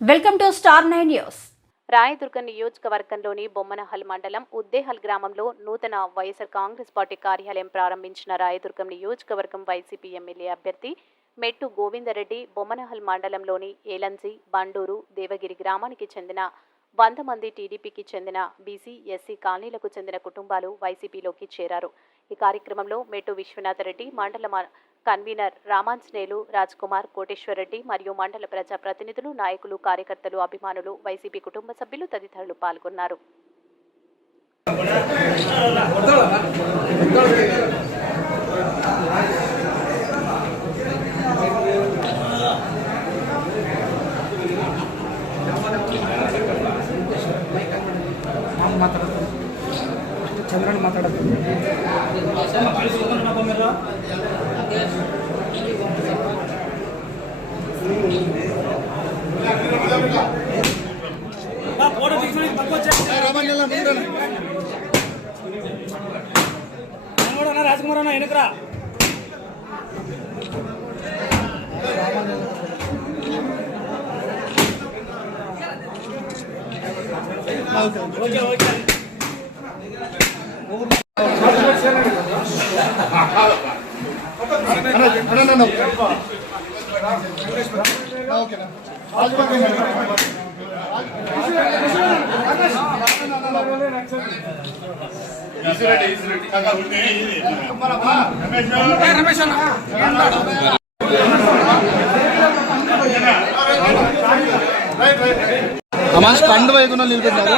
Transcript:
Welcome to star 9 news. Rayadurgam నియోజకవర్గంలోని బొమ్మనహల్ మండలం ఉద్దేహల్ గ్రామంలో నూతన వైఎస్ఆర్ కాంగ్రెస్ పార్టీ కార్యాలయం ప్రారంభించిన రాయదుర్గం నియోజకవర్గం వైసీపీ ఎమ్మెల్యే అభ్యర్థి మెట్టు గోవిందరెడ్డి బొమ్మనహల్ మండలంలోని ఏలంజి, బండూరు, దేవగిరి గ్రామానికి చెందిన 100 మంది టీడీపీకి చెందిన బీసీ, ఎస్సీ కాలనీలకు చెందిన కుటుంబాలు వైసీపీలోకి చేరారు. ఈ కార్యక్రమంలో మెట్టు విశ్వనాథరెడ్డి, మండల కన్వీనర్ రామాంజనేయులు, రాజ్కుమార్, కోటేశ్వరరెడ్డి మరియు మండల ప్రజా ప్రతినిధులు, నాయకులు, కార్యకర్తలు, అభిమానులు, వైసీపీ కుటుంబ సభ్యులు తదితరులు పాల్గొన్నారు. చంద్రని మాట్లాడదు. రాజకుమార్ అన్న వెనుకరా. ఓకే ఓకే కండు వైకుండా నిలబెట్టారు.